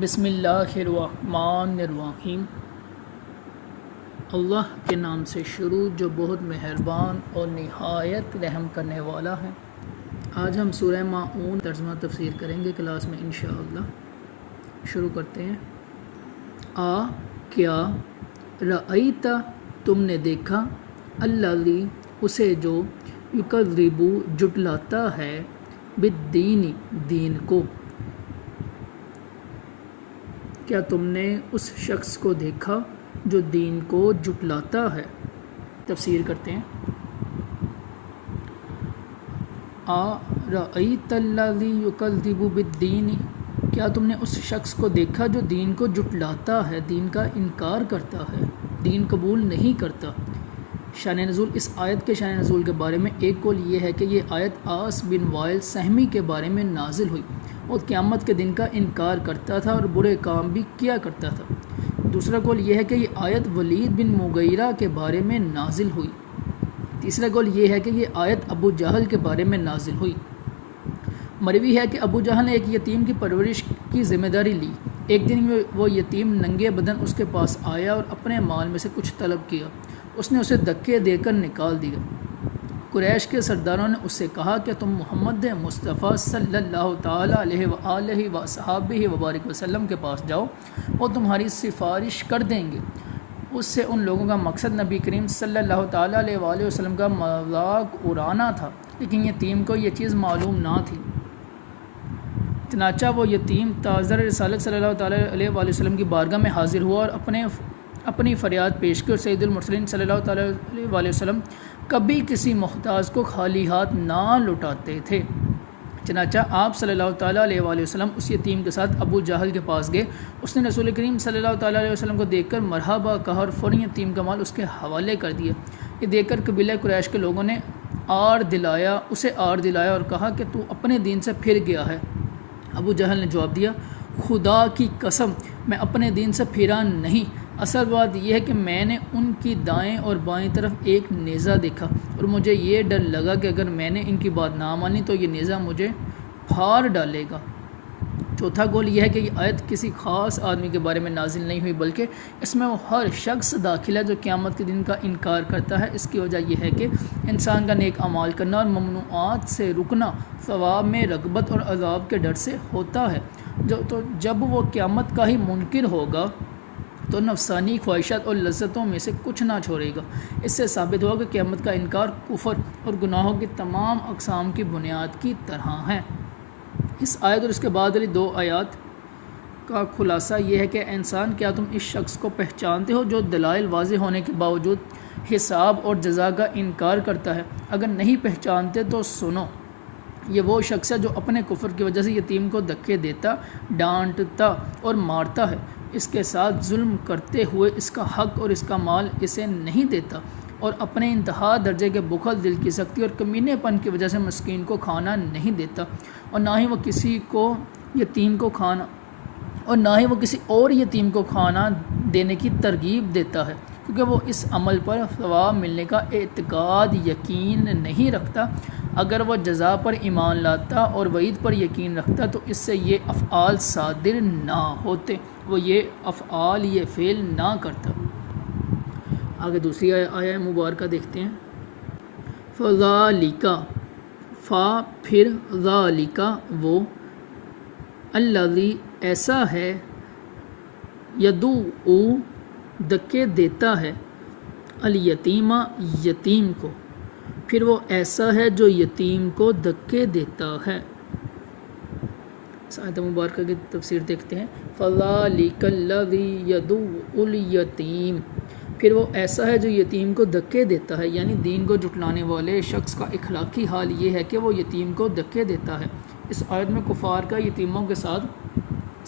بسم اللہ الرحمن الرحیم۔ اللہ کے نام سے شروع جو بہت مہربان اور نہایت رحم کرنے والا ہے۔ آج ہم سورہ ماعون ترجمہ تفسیر کریں گے کلاس میں انشاءاللہ۔ شروع کرتے ہیں۔ کیا رأیت تم نے دیکھا الذی اسے جو یکذب جھٹلاتا ہے بالدین دین کو، کیا تم نے اس شخص کو دیکھا جو دین کو جھٹلاتا ہے؟ تفسیر کرتے ہیں۔ رأیت الذی یکذب بالدین، کیا تم نے اس شخص کو دیکھا جو دین کو جھٹلاتا ہے، دین کا انکار کرتا ہے، دین قبول نہیں کرتا۔ شان نزول، اس آیت کے شان نزول کے بارے میں ایک قول یہ ہے کہ یہ آیت عاص بن وائل سہمی کے بارے میں نازل ہوئی اور قیامت کے دن کا انکار کرتا تھا اور برے کام بھی کیا کرتا تھا۔ دوسرا قول یہ ہے کہ یہ آیت ولید بن مغیرہ کے بارے میں نازل ہوئی۔ تیسرا قول یہ ہے کہ یہ آیت ابو جہل کے بارے میں نازل ہوئی۔ مروی ہے کہ ابو جہل نے ایک یتیم کی پرورش کی ذمہ داری لی۔ ایک دن وہ یتیم ننگے بدن اس کے پاس آیا اور اپنے مال میں سے کچھ طلب کیا۔ اس نے اسے دھکے دے کر نکال دیا۔ قریش کے سرداروں نے اس سے کہا کہ تم محمد مصطفیٰ صلی اللہ تعالیٰ علیہ وآلہ وصحبہ وبارک وسلم کے پاس جاؤ، وہ تمہاری سفارش کر دیں گے۔ اس سے ان لوگوں کا مقصد نبی کریم صلی اللہ تعالیٰ علیہ وآلہ وسلم کا مذاق اڑانا تھا، لیکن یتیم کو یہ چیز معلوم نہ تھی۔ چنانچہ وہ یتیم تاجدار رسالت صلی اللہ تعالیٰ علیہ وآلہ وسلم کی بارگاہ میں حاضر ہوا اور اپنی فریاد پیش کی، اور سید المرسلین صلی اللہ تعالیٰ علیہ وآلہ وسلم کبھی کسی محتاج کو خالی ہاتھ نہ لوٹاتے تھے۔ چنانچہ آپ صلی اللہ تعالیٰ علیہ وآلہ وسلم اس یتیم کے ساتھ ابو جہل کے پاس گئے۔ اس نے رسول کریم صلی اللہ تعالیٰ علیہ وسلم کو دیکھ کر مرحبا کہا اور فوراً یتیم کا مال اس کے حوالے کر دیا۔ یہ دیکھ کر قبیلہ قریش کے لوگوں نے اسے آڑ دلایا اور کہا کہ تو اپنے دین سے پھر گیا ہے۔ ابو جہل نے جواب دیا، خدا کی قسم میں اپنے دین سے پھرا نہیں، اصل بات یہ ہے کہ میں نے ان کی دائیں اور بائیں طرف ایک نیزہ دیکھا اور مجھے یہ ڈر لگا کہ اگر میں نے ان کی بات نہ مانی تو یہ نیزہ مجھے پھاڑ ڈالے گا۔ چوتھا قول یہ ہے کہ یہ آیت کسی خاص آدمی کے بارے میں نازل نہیں ہوئی، بلکہ اس میں وہ ہر شخص داخل ہے جو قیامت کے دن کا انکار کرتا ہے۔ اس کی وجہ یہ ہے کہ انسان کا نیک اعمال کرنا اور ممنوعات سے رکنا ثواب میں رغبت اور عذاب کے ڈر سے ہوتا ہے۔ تو جب وہ قیامت کا ہی منکر ہوگا تو نفسانی خواہشات اور لذتوں میں سے کچھ نہ چھوڑے گا۔ اس سے ثابت ہوا کہ قیامت کا انکار کفر اور گناہوں کی تمام اقسام کی بنیاد کی طرح ہے۔ اس آیت اور اس کے بعد والی دو آیات کا خلاصہ یہ ہے کہ انسان، کیا تم اس شخص کو پہچانتے ہو جو دلائل واضح ہونے کے باوجود حساب اور جزا کا انکار کرتا ہے؟ اگر نہیں پہچانتے تو سنو، یہ وہ شخص ہے جو اپنے کفر کی وجہ سے یتیم کو دھکے دیتا، ڈانٹتا اور مارتا ہے، اس کے ساتھ ظلم کرتے ہوئے اس کا حق اور اس کا مال اسے نہیں دیتا، اور اپنے انتہا درجے کے بخل، دل کی سختی اور کمینے پن کی وجہ سے مسکین کو کھانا نہیں دیتا، اور نہ ہی وہ کسی اور یتیم کو کھانا دینے کی ترغیب دیتا ہے، کیونکہ وہ اس عمل پر ثواب ملنے کا اعتقاد یقین نہیں رکھتا۔ اگر وہ جزا پر ایمان لاتا اور وعید پر یقین رکھتا تو اس سے یہ افعال صادر نہ ہوتے، وہ یہ فعل نہ کرتا۔ آگے دوسری آیہ مبارکہ دیکھتے ہیں۔ فَذَلِكَ، پھر ذَلِكَ وہ، الذی ایسا ہے، یدعو دھکے دیتا ہے، الیتیم یتیم کو، پھر وہ ایسا ہے جو یتیم کو دھکے دیتا ہے۔ اس آیت مبارکہ کی تفسیر دیکھتے ہیں۔ فَذَلِكَ الَّذِي يَدُعُّ الْيَتِيمَ، پھر وہ ایسا ہے جو یتیم کو دھکے دیتا ہے، یعنی دین کو جھٹلانے والے شخص کا اخلاقی حال یہ ہے کہ وہ یتیم کو دھکے دیتا ہے۔ اس آیت میں کفار کا یتیموں کے ساتھ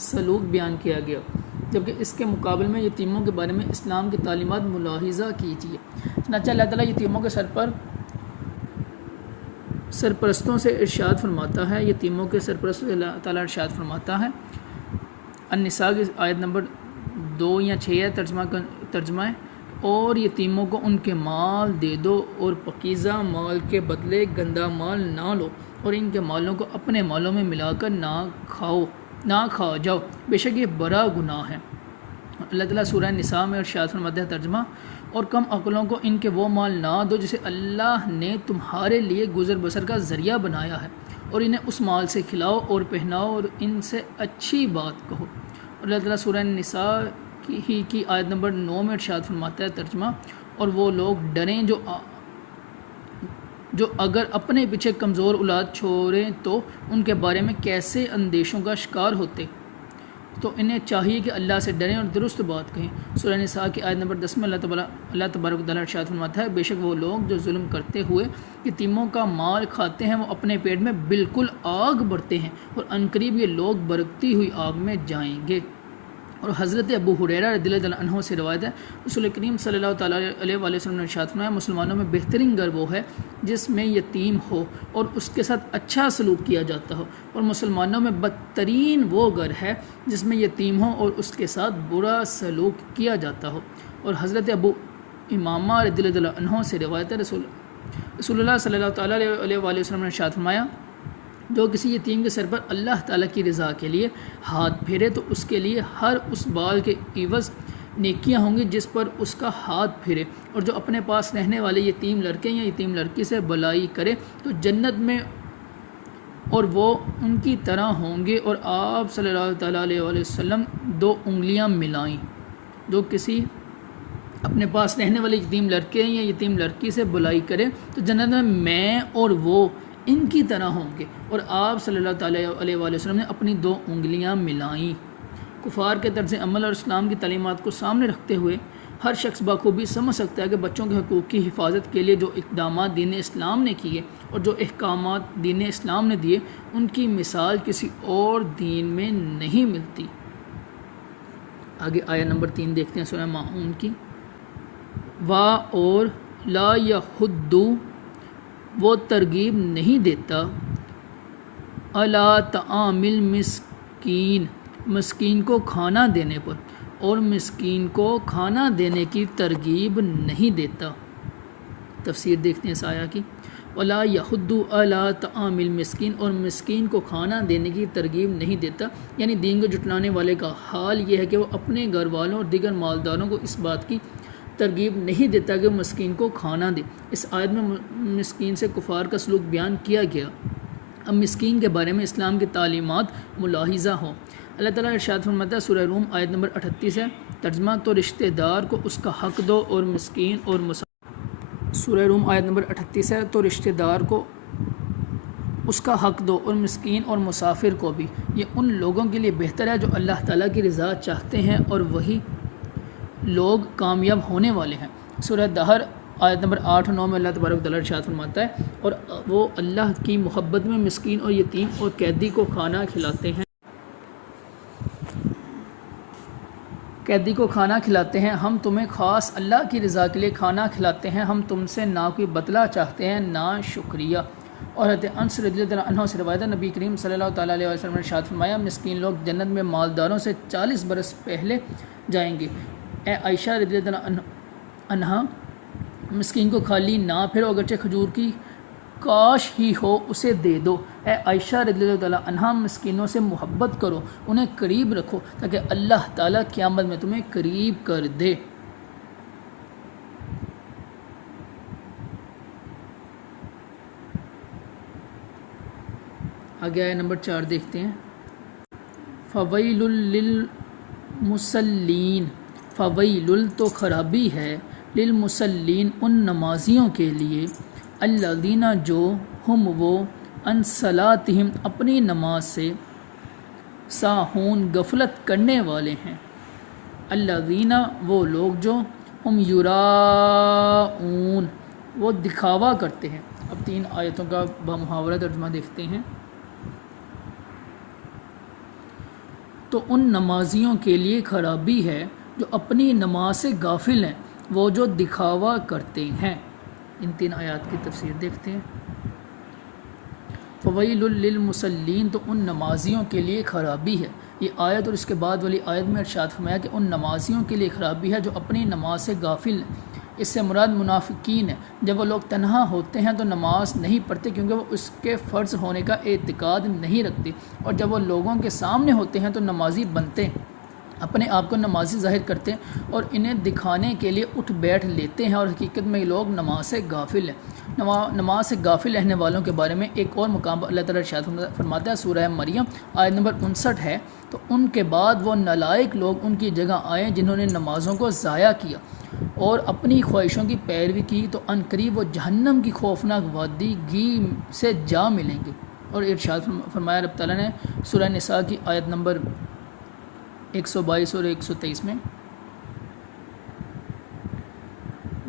سلوک بیان کیا گیا، جبکہ اس کے مقابل میں یتیموں کے بارے میں اسلام کی تعلیمات ملاحظہ کیجیے۔ چنانچہ اللہ تعالیٰ یتیموں کے سرپرستوں سے ارشاد فرماتا ہے، یتیموں کے سرپرستوں سے اللہ تعالیٰ ارشاد فرماتا ہے۔ النساء کی آیت نمبر 2 یا 6 ہے، ترجمہ ہے، اور یتیموں کو ان کے مال دے دو اور پاکیزہ مال کے بدلے گندا مال نہ لو، اور ان کے مالوں کو اپنے مالوں میں ملا کر نہ کھاؤ، نہ کھا جاؤ، بے شک یہ بڑا گناہ ہے۔ اللہ تعالیٰ سورہ نساء میں ارشاد فرماتا ہے ترجمہ، اور کم عقلوں کو ان کے وہ مال نہ دو جسے اللہ نے تمہارے لیے گزر بسر کا ذریعہ بنایا ہے، اور انہیں اس مال سے کھلاؤ اور پہناؤ اور ان سے اچھی بات کہو۔ اور اللہ تعالیٰ سورہ نساء کی آیت نمبر 9 میں ارشاد فرماتا ہے ترجمہ، اور وہ لوگ ڈریں جو اگر اپنے پیچھے کمزور اولاد چھوڑیں تو ان کے بارے میں کیسے اندیشوں کا شکار ہوتے، تو انہیں چاہیے کہ اللہ سے ڈریں اور درست بات کہیں۔ سورہ نساء کی آیت نمبر 10 میں اللہ تبارک و تعالیٰ ارشاد فرماتا ہے، بے شک وہ لوگ جو ظلم کرتے ہوئے یتیموں کا مال کھاتے ہیں وہ اپنے پیٹ میں بالکل آگ بھرتے ہیں، اور عنقریب یہ لوگ برکتی ہوئی آگ میں جائیں گے۔ اور حضرت ابو ہریرہ رضی اللہ تعالیٰ عنہ سے روایت ہے، رسول کریم صلی اللہ تعالیٰ علیہ وآلہ وسلم نے ارشاد فرمایا، مسلمانوں میں بہترین گھر وہ ہے جس میں یتیم ہو اور اس کے ساتھ اچھا سلوک کیا جاتا ہو، اور مسلمانوں میں بدترین وہ گھر ہے جس میں یتیم ہو اور اس کے ساتھ برا سلوک کیا جاتا ہو۔ اور حضرت ابو امامہ رضی اللہ عنہ سے روایت ہے، رسول اللہ صلی اللہ تعالیٰ علیہ وآلہ وسلم نے ارشاد فرمایا، جو کسی یتیم کے سر پر اللہ تعالیٰ کی رضا کے لیے ہاتھ پھیرے تو اس کے لیے ہر اس بال کے عوض نیکیاں ہوں گی جس پر اس کا ہاتھ پھرے، اور جو اپنے پاس رہنے والے یتیم لڑکے یا یتیم لڑکی سے بلائی کرے تو جنت میں اور وہ ان کی طرح ہوں گے۔ اور آپ صلی اللہ تعالیٰ علیہ وآلہ وسلم 2 انگلیاں ملائیں، جو کسی اپنے پاس رہنے والے یتیم لڑکے یا یتیم لڑکی سے بلائی کرے تو جنت میں اور وہ ان کی طرح ہوں گے۔ اور آپ صلی اللہ تعالیٰ علیہ وآلہ وسلم نے اپنی 2 انگلیاں ملائیں۔ کفار کے طرز عمل اور اسلام کی تعلیمات کو سامنے رکھتے ہوئے ہر شخص بخوبی سمجھ سکتا ہے کہ بچوں کے حقوق کی حفاظت کے لیے جو اقدامات دین اسلام نے کیے اور جو احکامات دین اسلام نے دیے ان کی مثال کسی اور دین میں نہیں ملتی۔ آگے آیت نمبر 3 دیکھتے ہیں سورہ ماعون کی، وا اور لا یحض، وہ ترغیب نہیں دیتا، علی طعام المسکین، مسکین کو کھانا دینے پر، اور مسکین کو کھانا دینے کی ترغیب نہیں دیتا۔ تفسیر دیکھتے ہیں اس آیہ کی، ولا یحض علی طعام المسکین، اور مسکین کو کھانا دینے کی ترغیب نہیں دیتا، یعنی دین کو جھٹلانے والے کا حال یہ ہے کہ وہ اپنے گھر والوں اور دیگر مالداروں کو اس بات کی ترغیب نہیں دیتا کہ وہ مسکین کو کھانا دے۔ اس آیت میں مسکین سے کفار کا سلوک بیان کیا گیا۔ اب مسکین کے بارے میں اسلام کی تعلیمات ملاحظہ ہوں۔ اللہ تعالیٰ ارشاد فرماتا ہے سورہ روم آیت نمبر 38 ہے ترجمہ، تو رشتہ دار کو اس کا حق دو اور مسکین اور مسافر۔ سورہ روم آیت نمبر 38 ہے، تو رشتہ دار کو اس کا حق دو اور مسکین اور مسافر کو بھی، یہ ان لوگوں کے لیے بہتر ہے جو اللہ تعالیٰ کی رضا چاہتے ہیں اور وہی لوگ کامیاب ہونے والے ہیں۔ سورہ دہر آیت نمبر 8 اور 9 میں اللہ تبارک و تعالیٰ ارشاد فرماتا ہے، اور وہ اللہ کی محبت میں مسکین اور یتیم اور قیدی کو کھانا کھلاتے ہیں، ہم تمہیں خاص اللہ کی رضا کے لیے کھانا کھلاتے ہیں، ہم تم سے نہ کوئی بدلہ چاہتے ہیں نہ شکریہ۔ اور حضرت انس رضی اللہ عنہ سے روایت ہے، نبی کریم صلی اللہ تعالیٰ علیہ وسلم نے ارشاد فرمایا، مسکین لوگ جنت میں مالداروں سے 40 برس پہلے جائیں گے۔ اے عائشہ رضی اللہ عنہا، مسکین کو خالی نہ پھرو، اگرچہ کھجور کی کاش ہی ہو اسے دے دو۔ اے عائشہ رضی اللہ تعالیٰ عنہا، مسکینوں سے محبت کرو، انہیں قریب رکھو تاکہ اللہ تعالیٰ قیامت میں تمہیں قریب کر دے۔ آگے آیت نمبر 4 دیکھتے ہیں، فویل للمصلین، فویل تو خرابی ہے، للمصلین ان نمازیوں کے لیے، الذین جو ہم وہ عن صلاتہم اپنی نماز سے، ساہون غفلت کرنے والے ہیں، الذین وہ لوگ جو ہم یراؤون وہ دکھاوا کرتے ہیں۔ اب 3 آیتوں کا بمحاورہ ترجمہ دیکھتے ہیں۔ تو ان نمازیوں کے لیے خرابی ہے جو اپنی نماز سے غافل ہیں، وہ جو دکھاوا کرتے ہیں۔ ان 3 آیات کی تفسیر دیکھتے ہیں۔ فویل للمصلین، تو ان نمازیوں کے لیے خرابی ہے، یہ آیت اور اس کے بعد والی آیت میں ارشاد فرمایا کہ ان نمازیوں کے لیے خرابی ہے جو اپنی نماز سے غافل ہیں، اس سے مراد منافقین ہے۔ جب وہ لوگ تنہا ہوتے ہیں تو نماز نہیں پڑھتے کیونکہ وہ اس کے فرض ہونے کا اعتقاد نہیں رکھتے، اور جب وہ لوگوں کے سامنے ہوتے ہیں تو نمازی بنتے ہیں، اپنے آپ کو نمازی ظاہر کرتے ہیں اور انہیں دکھانے کے لیے اٹھ بیٹھ لیتے ہیں، اور حقیقت میں یہ لوگ نماز سے غافل ہیں۔ نماز سے غافل رہنے والوں کے بارے میں ایک اور مقام پر اللہ تعالیٰ ارشاد فرماتا ہے، سورہ مریم آیت نمبر 59 ہے، تو ان کے بعد وہ نالائق لوگ ان کی جگہ آئیں جنہوں نے نمازوں کو ضائع کیا اور اپنی خواہشوں کی پیروی کی، تو ان قریب وہ جہنم کی خوفناک وادی گھی سے جا ملیں گے۔ اور ارشاد فرمایا رب تعالیٰ نے سورہ نساء کی آیت نمبر 122 اور 123 میں،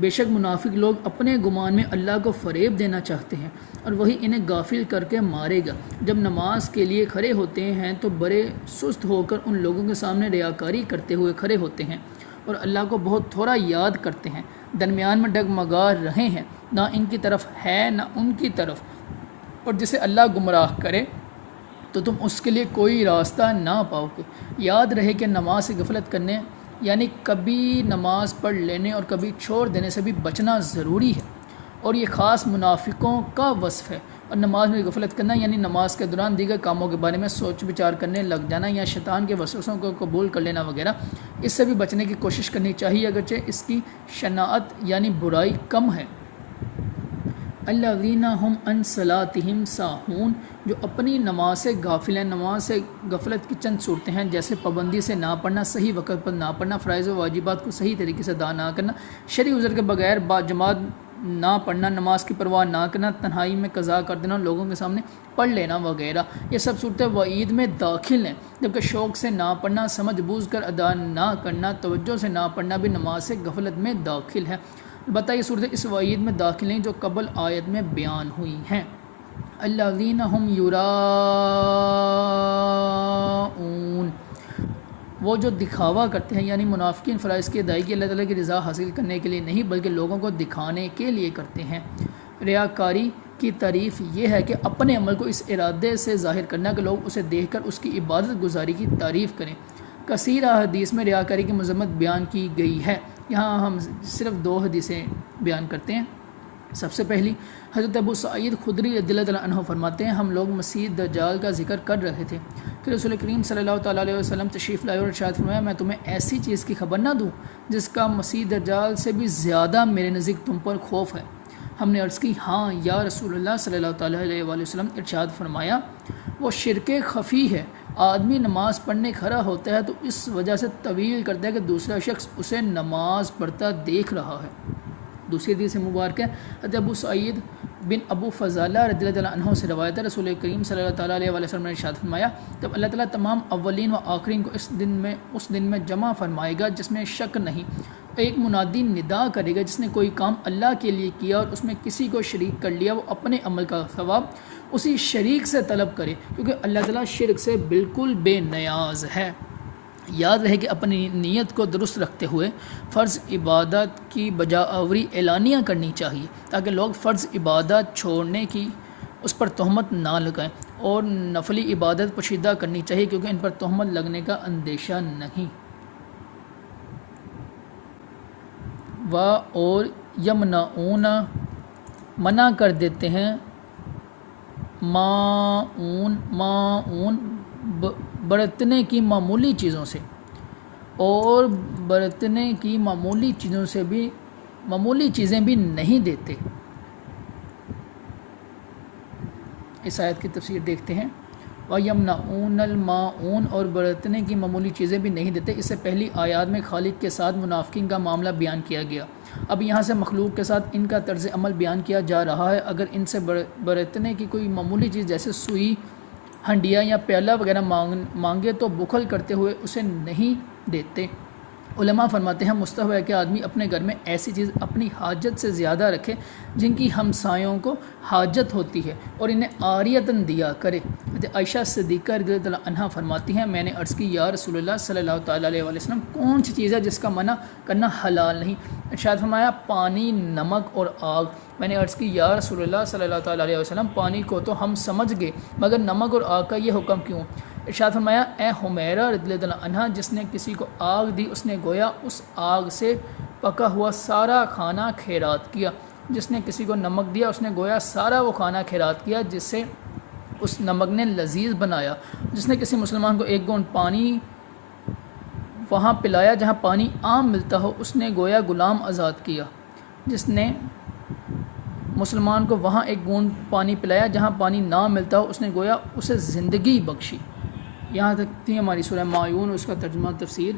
بے شک منافق لوگ اپنے گمان میں اللہ کو فریب دینا چاہتے ہیں اور وہی انہیں غافل کر کے مارے گا۔ جب نماز کے لیے کھڑے ہوتے ہیں تو بڑے سست ہو کر ان لوگوں کے سامنے ریاکاری کرتے ہوئے کھڑے ہوتے ہیں اور اللہ کو بہت تھوڑا یاد کرتے ہیں، درمیان میں ڈگمگا رہے ہیں، نہ ان کی طرف ہے نہ ان کی طرف، اور جسے اللہ گمراہ کرے تو تم اس کے لیے کوئی راستہ نہ پاؤ گے۔ یاد رہے کہ نماز سے غفلت کرنے یعنی کبھی نماز پڑھ لینے اور کبھی چھوڑ دینے سے بھی بچنا ضروری ہے، اور یہ خاص منافقوں کا وصف ہے۔ اور نماز میں غفلت کرنا یعنی نماز کے دوران دیگر کاموں کے بارے میں سوچ بچار کرنے لگ جانا یا شیطان کے وسوسوں کو قبول کر لینا وغیرہ، اس سے بھی بچنے کی کوشش کرنی چاہیے، اگرچہ اس کی شناعت یعنی برائی کم ہے۔ الذین هم عن صلاتهم ساہون، جو اپنی نماز سے غافل ہیں۔ نماز سے غفلت کی چند صورتیں ہیں، جیسے پابندی سے نہ پڑھنا، صحیح وقت پر نہ پڑھنا، فرائض و واجبات کو صحیح طریقے سے ادا نہ کرنا، شرعی عذر کے بغیر باجماعت نہ پڑھنا، نماز کی پرواہ نہ کرنا، تنہائی میں قضا کر دینا، لوگوں کے سامنے پڑھ لینا وغیرہ۔ یہ سب صورتیں وعید میں داخل ہیں، جبکہ شوق سے نہ پڑھنا، سمجھ بوجھ کر ادا نہ کرنا، توجہ سے نہ پڑھنا بھی نماز سے غفلت میں داخل ہے۔ البتہ یہ صورتیں اس وعید میں داخل ہیں جو قبل آیت میں بیان ہوئی ہیں۔ الذین هم یراؤون، وہ جو دکھاوا کرتے ہیں، یعنی منافقین فرائض کی ادائیگی اللہ تعالیٰ کی رضا حاصل کرنے کے لیے نہیں بلکہ لوگوں کو دکھانے کے لیے کرتے ہیں۔ ریاکاری کی تعریف یہ ہے کہ اپنے عمل کو اس ارادے سے ظاہر کرنا کہ لوگ اسے دیکھ کر اس کی عبادت گزاری کی تعریف کریں۔ کثیر حدیث میں ریاکاری کی مذمت بیان کی گئی ہے، یہاں ہم صرف 2 حدیثیں بیان کرتے ہیں۔ سب سے پہلی حضرت ابو سعید خدری رضی اللہ عنہ فرماتے ہیں، ہم لوگ مسیح دجال کا ذکر کر رہے تھے کہ رسول کریم صلی اللہ تعالیٰ علیہ وسلم تشریف لائے اور ارشاد فرمایا، میں تمہیں ایسی چیز کی خبر نہ دوں جس کا مسیح دجال سے بھی زیادہ میرے نزدیک تم پر خوف ہے۔ ہم نے عرض کی، ہاں یا رسول اللہ صلی اللہ تعالیٰ علیہ وسلم۔ ارشاد فرمایا، وہ شرک خفی ہے، آدمی نماز پڑھنے کھڑا ہوتا ہے تو اس وجہ سے طویل کرتا ہے کہ دوسرا شخص اسے نماز پڑھتا دیکھ رہا ہے۔ دوسری حدیث مبارک ہے، حضرت ابو سعید بن ابو فضالہ رضی اللہ عنہ سے روایت ہے، رسول کریم صلی اللہ تعالیٰ علیہ وسلم نے ارشاد فرمایا، جب اللہ تعالیٰ تمام اولین و آخرین کو اس دن میں جمع فرمائے گا جس میں شک نہیں، ایک منادی ندا کرے گا، جس نے کوئی کام اللہ کے لیے کیا اور اس میں کسی کو شریک کر لیا، وہ اپنے عمل کا ثواب اسی شریک سے طلب کرے، کیونکہ اللہ تعالیٰ شرک سے بالکل بے نیاز ہے۔ یاد رہے کہ اپنی نیت کو درست رکھتے ہوئے فرض عبادت کی بجاآوری اعلانیہ کرنی چاہیے، تاکہ لوگ فرض عبادت چھوڑنے کی اس پر تہمت نہ لگائیں، اور نفلی عبادت پوشیدہ کرنی چاہیے کیونکہ ان پر تہمت لگنے کا اندیشہ نہیں۔ اور یمنعون، منع کر دیتے ہیں، ماعون برتنے کی معمولی چیزوں سے، اور برتنے کی معمولی چیزیں بھی نہیں دیتے۔ اس آیت کی تفسیر دیکھتے ہیں، وَيَمْنَعُونَ الْمَاعُونَ، اور برتنے کی معمولی چیزیں بھی نہیں دیتے۔ اس سے پہلی آیات میں خالق کے ساتھ منافقین کا معاملہ بیان کیا گیا، اب یہاں سے مخلوق کے ساتھ ان کا طرز عمل بیان کیا جا رہا ہے۔ اگر ان سے برتنے کی کوئی معمولی چیز جیسے سوئی، ہنڈیا یا پیالہ وغیرہ مانگے تو بخل کرتے ہوئے اسے نہیں دیتے۔ علماء فرماتے ہیں، مستحب ہے کہ آدمی اپنے گھر میں ایسی چیز اپنی حاجت سے زیادہ رکھے جن کی ہمسایوں کو حاجت ہوتی ہے، اور انہیں عاریتاً دیا کرے۔ عائشہ صدیقہ رضی اللہ عنہا فرماتی ہیں، میں نے عرض کی، یا رسول اللہ صلی اللہ تعالیٰ علیہ وسلم، کون سی چیز ہے جس کا منع کرنا حلال نہیں؟ ارشاد فرمایا، پانی، نمک اور آگ۔ میں نے عرض کی، یا رسول اللہ صلی اللہ تعالیٰ علیہ وسلم، پانی کو تو ہم سمجھ گئے، مگر نمک اور آگ کا یہ حکم کیوں؟ ارشاد فرمایا، اے حمیرہ رضی اللہ عنہا، جس نے کسی کو آگ دی اس نے گویا اس آگ سے پکا ہوا سارا کھانا خیرات کیا۔ جس نے کسی کو نمک دیا اس نے گویا سارا وہ کھانا خیرات کیا جس سے اس نمک نے لذیذ بنایا۔ جس نے کسی مسلمان کو ایک گھونٹ پانی وہاں پلایا جہاں پانی عام ملتا ہو اس نے گویا غلام آزاد کیا۔ جس نے مسلمان کو وہاں ایک گھونٹ پانی پلایا جہاں پانی نہ ملتا ہو اس نے گویا اسے زندگی بخشی۔ یہاں تک تھی ہماری سورہ ماعون، اس کا ترجمہ تفسیر۔